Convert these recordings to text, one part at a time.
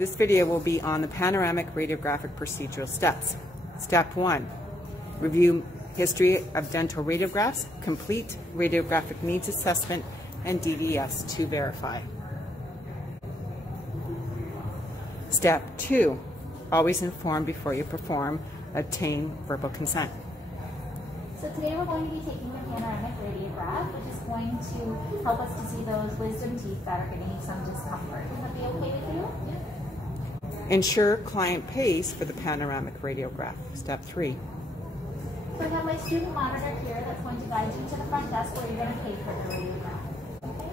This video will be on the panoramic radiographic procedural steps. Step 1, review history of dental radiographs, complete radiographic needs assessment, and DVS to verify. Step 2, always inform before you perform, obtain verbal consent. So today we're going to be taking the panoramic radiograph, which is going to help us to see those wisdom teeth that are giving you some discomfort. Would that be okay with you? Yeah. Ensure client pays for the panoramic radiograph. Step 3. So I have my student monitor here that's going to guide you to the front desk where you're going to pay for the radiograph. Okay?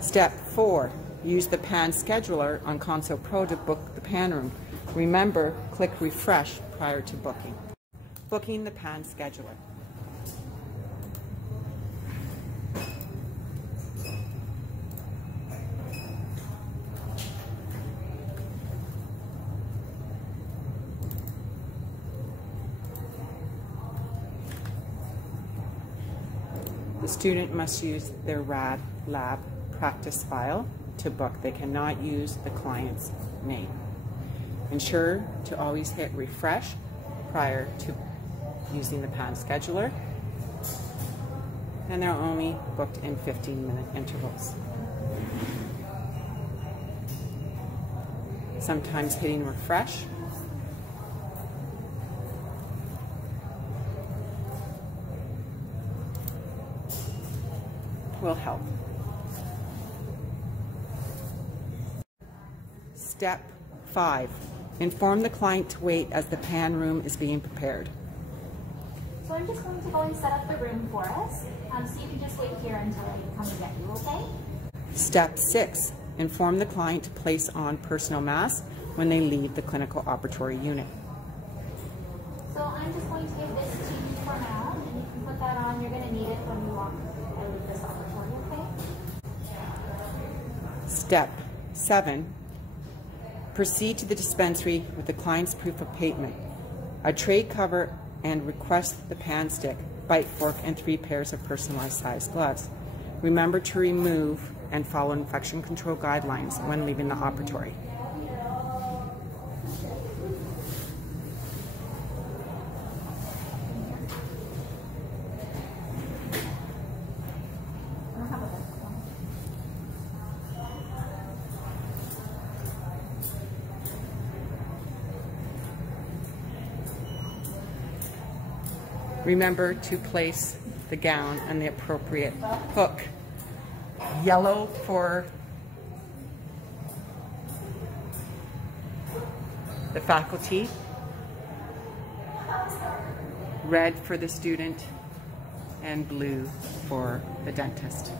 Step 4. Use the PAN scheduler on Console Pro to book the PAN room. Remember, click refresh prior to booking. Booking the PAN scheduler. The student must use their RAD lab practice file to book. They cannot use the client's name. Ensure to always hit refresh prior to using the PAN scheduler. And they're only booked in 15-minute intervals. Sometimes hitting refresh will help. Step 5. Inform the client to wait as the PAN room is being prepared. So I'm just going to go and set up the room for us, so you can just wait here until I come to get you, okay? Step 6. Inform the client to place on personal masks when they leave the clinical operatory unit. So I'm just going to give this to you for now, and you can put that on. You're going to need it when you walk out of this operatory, okay? Step 7. Proceed to the dispensary with the client's proof of payment, a tray cover, and request the PAN stick, bite fork, and 3 pairs of personalized size gloves. Remember to remove and follow infection control guidelines when leaving the operatory. Remember to place the gown on the appropriate hook. Yellow for the faculty, red for the student, and blue for the dentist.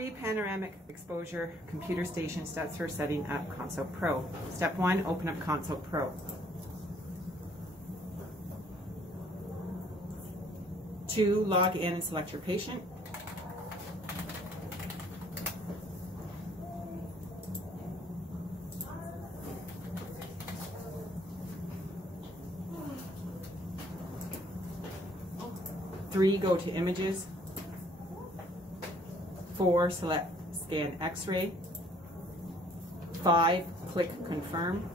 3 panoramic exposure computer station steps for setting up Console Pro. Step 1, open up Console Pro. 2, log in and select your patient. 3, go to Images. 4, select Scan X-ray. 5, click Confirm.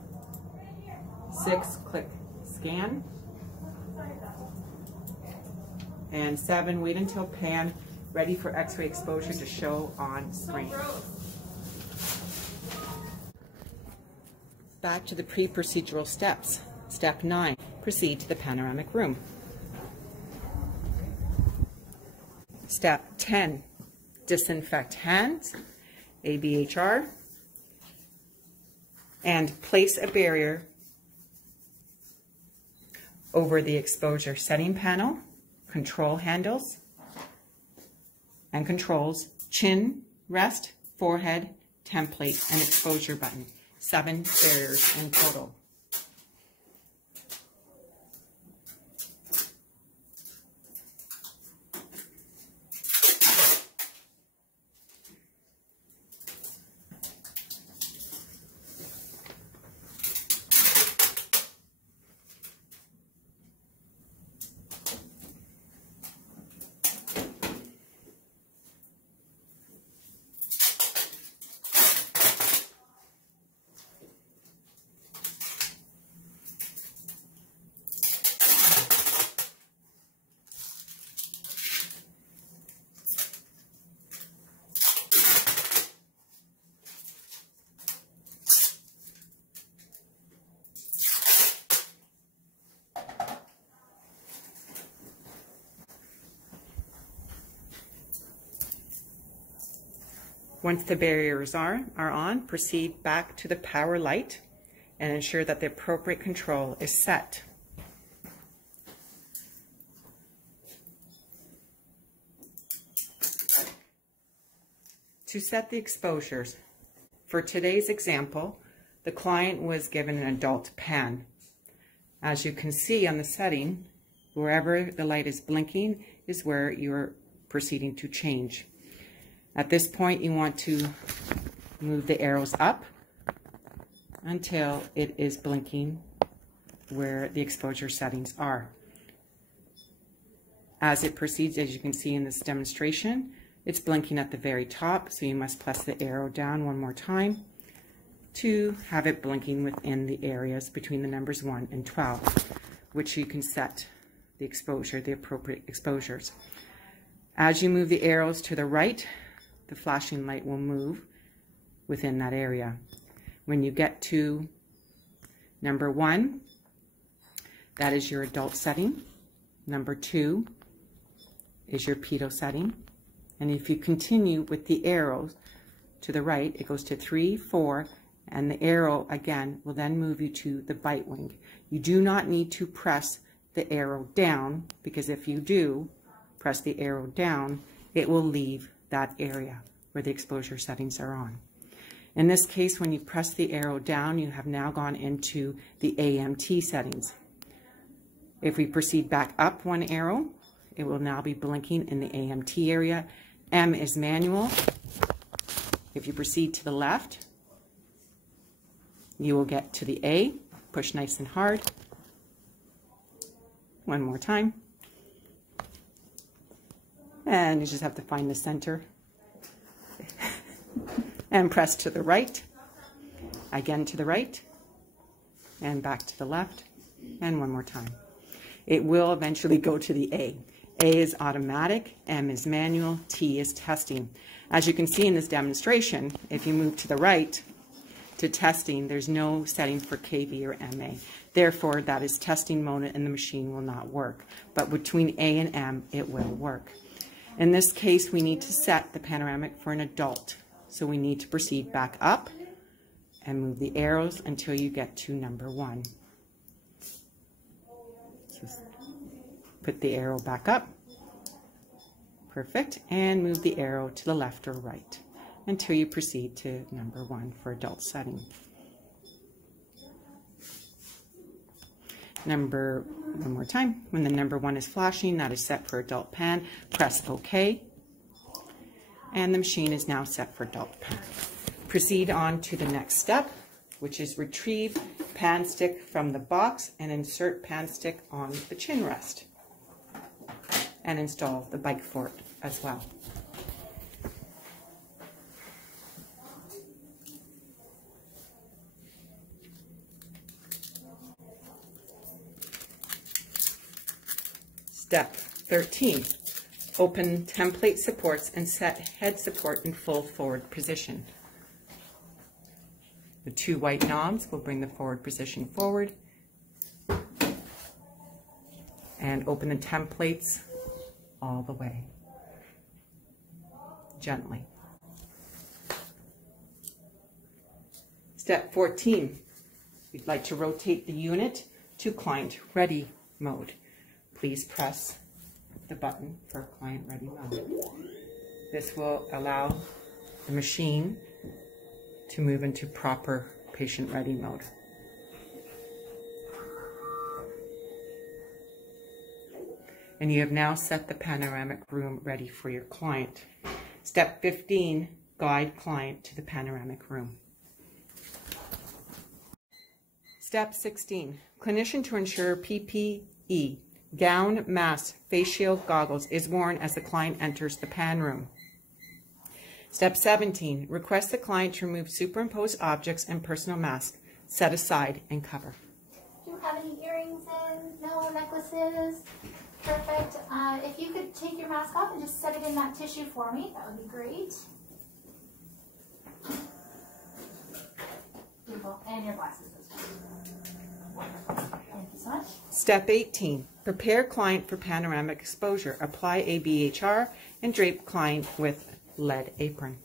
6, click Scan. And 7, wait until pan ready for X-ray exposure to show on screen. Back to the pre-procedural steps. Step 9, proceed to the panoramic room. Step 10, disinfect hands, ABHR, and place a barrier over the exposure setting panel, control handles, and controls, chin, rest, forehead, template, and exposure button. 7 barriers in total. Once the barriers are on, proceed back to the power light and ensure that the appropriate control is set. To set the exposures, for today's example, the client was given an adult pan. As you can see on the setting, wherever the light is blinking is where you're proceeding to change. At this point, you want to move the arrows up until it is blinking where the exposure settings are. As it proceeds, as you can see in this demonstration, it's blinking at the very top, so you must press the arrow down one more time to have it blinking within the areas between the numbers 1 and 12, which you can set the exposure, the appropriate exposures. As you move the arrows to the right, the flashing light will move within that area. When you get to number 1, that is your adult setting. Number 2 is your pedo setting. And if you continue with the arrows to the right, it goes to 3, 4, and the arrow again will then move you to the bite wing. You do not need to press the arrow down, because if you do press the arrow down, it will leave that area where the exposure settings are on. In this case, when you press the arrow down, you have now gone into the AMT settings. If we proceed back up 1 arrow, it will now be blinking in the AMT area. M is manual. If you proceed to the left, you will get to the A. Push nice and hard. One more time. And you just have to find the center. And press to the right. Again to the right. And back to the left. And one more time. It will eventually go to the A. A is automatic, M is manual, T is testing. As you can see in this demonstration, if you move to the right to testing, there's no setting for KV or MA. Therefore, that is testing mode and the machine will not work. But between A and M, it will work. In this case, we need to set the panoramic for an adult. So we need to proceed back up and move the arrows until you get to number 1. So put the arrow back up, Perfect. And move the arrow to the left or right until you proceed to number 1 for adult setting. One more time. When the number 1 is flashing, that is set for adult pan. Press OK. And the machine is now set for adult pan. Proceed on to the next step, which is retrieve pan stick from the box and insert pan stick on the chin rest. And install the bike fork as well. Step 13, open template supports and set head support in full forward position. The 2 white knobs will bring the forward position forward, and open the templates all the way, gently. Step 14, we'd like to rotate the unit to client ready mode. Please press the button for client ready mode. This will allow the machine to move into proper patient ready mode. And you have now set the panoramic room ready for your client. Step 15, guide client to the panoramic room. Step 16, clinician to ensure PPE, gown, mask, face shield, goggles is worn as the client enters the pan room. Step 17, request the client to remove superimposed objects and personal mask, set aside and cover. Do you have any earrings in? No necklaces? Perfect. If you could take your mask off and just set it in that tissue for me, that would be great. Beautiful. And your glasses as well. Wonderful. Thank you so much. Step 18, prepare client for panoramic exposure. Apply a BHR and drape client with lead apron.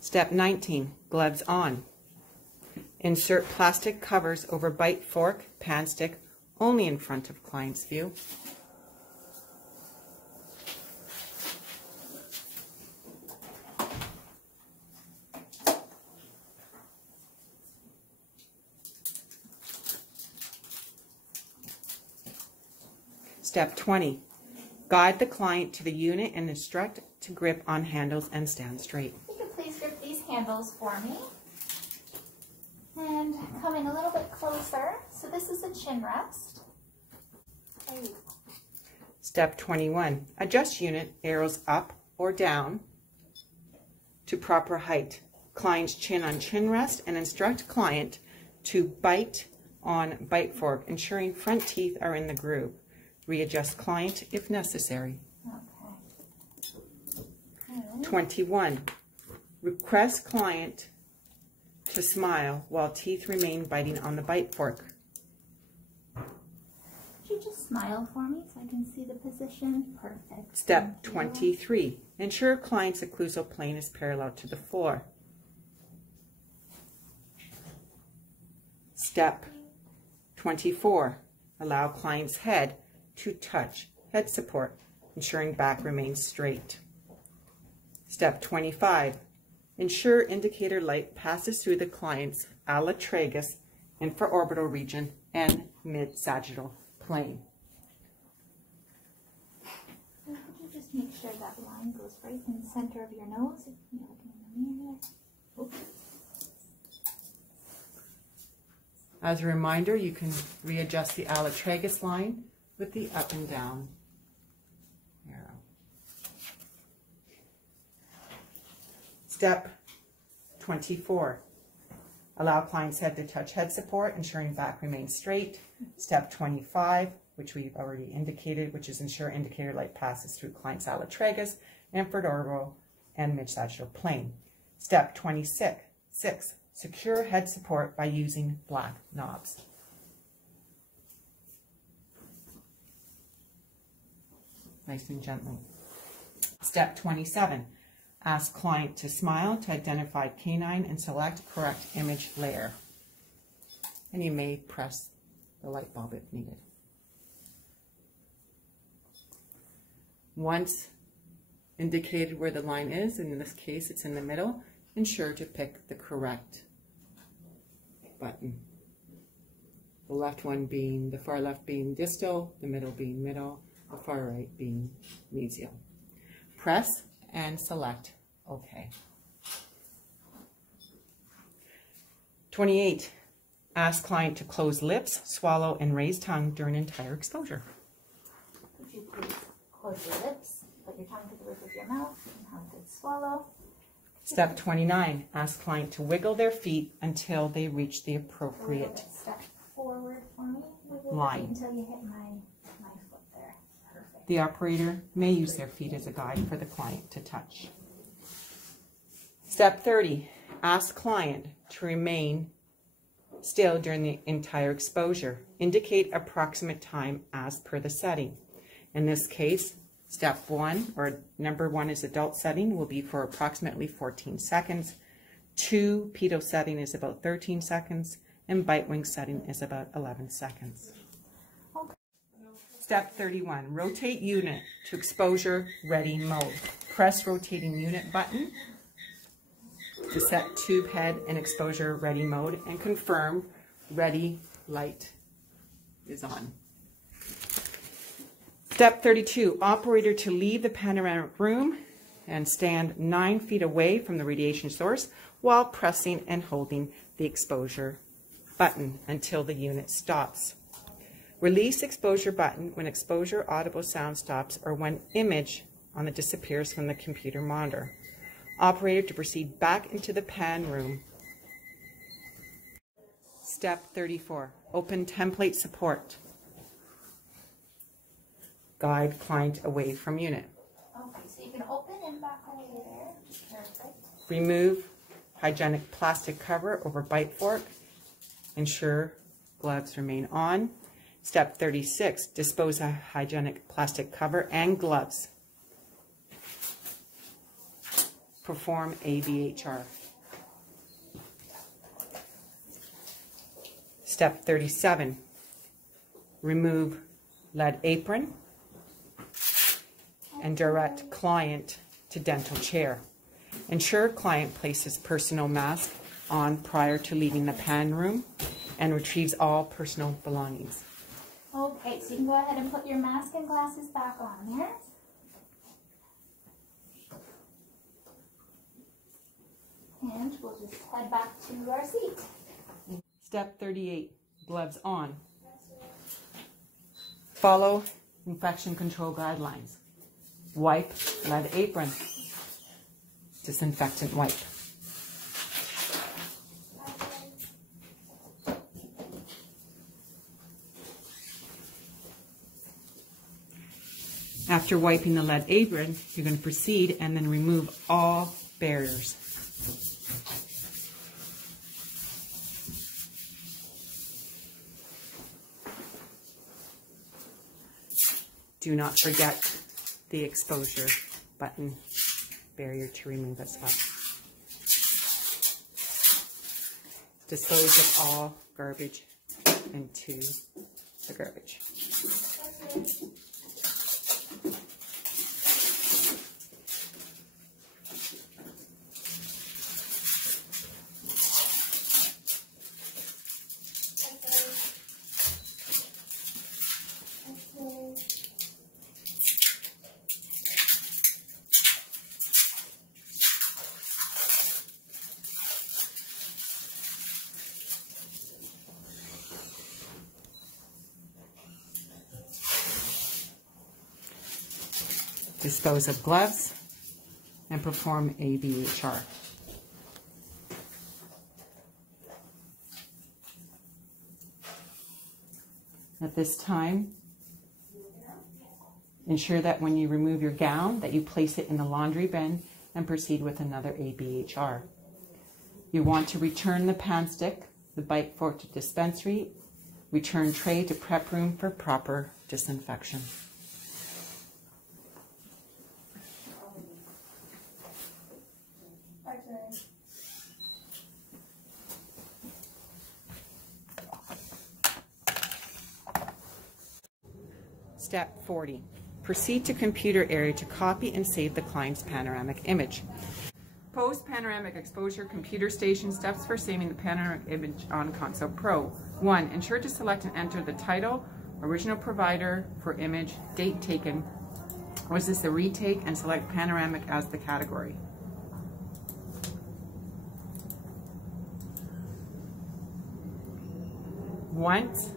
Step 19, gloves on. Insert plastic covers over bite fork, pan stick, only in front of client's view. Step 20, guide the client to the unit and instruct to grip on handles and stand straight. You can please grip these handles for me. And come in a little bit closer. So this is a chin rest. There you go. Step 21, adjust unit arrows up or down to proper height. Client's chin on chin rest, and instruct client to bite on bite fork, ensuring front teeth are in the groove. Readjust client if necessary. Okay. 21, request client to smile while teeth remain biting on the bite fork. Could you just smile for me so I can see the position? Perfect. Step 23, ensure client's occlusal plane is parallel to the floor. Step 24, allow client's head to touch head support, ensuring back remains straight. Step 25, ensure indicator light passes through the client's ala tragus, infraorbital region, and mid-sagittal plane. Could you just make sure that line goes right in the center of your nose? If you're looking in the mirror. Oops. As a reminder, you can readjust the ala tragus line with the up and down arrow. Step 24, allow client's head to touch head support, ensuring back remains straight. Step 25, which we've already indicated, which is ensure indicator light passes through client's ala tragus, infraorbital, and mid-sagittal plane. Step 26, secure head support by using black knobs. Nice and gently. Step 27, Ask client to smile to identify canine and select correct image layer. And you may press the light bulb if needed. Once indicated where the line is, and in this case it's in the middle, ensure to pick the correct button. The left one being, the far left being distal, the middle being middle, the far right being mesial. Press and select OK. 28. Ask client to close lips, swallow, and raise tongue during entire exposure. Would you please close your lips, put your tongue to the roof of your mouth, and have a good swallow. Step 29. Ask client to wiggle their feet until they reach the appropriate step forward for me. Wiggle line. Your feet until you hit my foot there. Perfect. The operator may use their feet as a guide for the client to touch. Step 30. Ask client to remain still during the entire exposure. Indicate approximate time as per the setting. In this case, step 1, or number 1 is adult setting, will be for approximately 14 seconds. 2, pedo setting is about 13 seconds, and bite wing setting is about 11 seconds. Okay. Step 31, rotate unit to exposure ready mode. Press rotating unit button to set tube head in exposure ready mode and confirm ready light is on. Step 32, operator to leave the panoramic room and stand 9 feet away from the radiation source while pressing and holding the exposure button until the unit stops. Release exposure button when exposure audible sound stops or when image on it disappears from the computer monitor. Operator to proceed back into the pan room. Step 34, open template support. Guide client away from unit. Okay, so you can open and back away there. Perfect. Remove hygienic plastic cover over bite fork. Ensure gloves remain on. Step 36, dispose of hygienic plastic cover and gloves. Perform ABHR. Step 37, remove lead apron and direct client to dental chair. Ensure client places personal mask on prior to leaving the pan room and retrieves all personal belongings. Okay, so you can go ahead and put your mask and glasses back on there. And we'll just head back to our seat. Step 38, gloves on. Follow infection control guidelines. Wipe lead apron. Disinfectant wipe. After wiping the lead apron, you're going to proceed and then remove all barriers. Do not forget the exposure button barrier to remove as well. Dispose of all garbage into the garbage. Dispose of gloves and perform ABHR. At this time, ensure that when you remove your gown that you place it in the laundry bin and proceed with another ABHR. You want to return the pan stick, the bite fork to dispensary, return tray to prep room for proper disinfection. Step 40. Proceed to computer area to copy and save the client's panoramic image. Post-panoramic exposure computer station steps for saving the panoramic image on Console Pro. 1. Ensure to select and enter the title, original provider for image, date taken, was this a retake, and select panoramic as the category. Once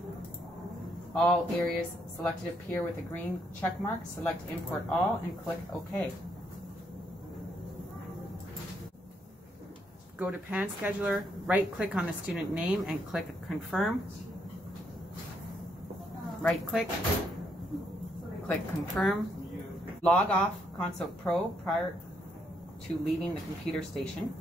all areas selected appear with a green check mark, select Import All and click OK. Go to Pan Scheduler, right-click on the student name and click Confirm. Right-click, click Confirm. Log off Console Pro prior to leaving the computer station.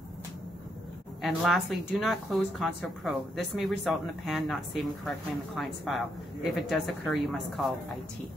And lastly, do not close Console Pro. This may result in the pan not saving correctly in the client's file. If it does occur, you must call IT.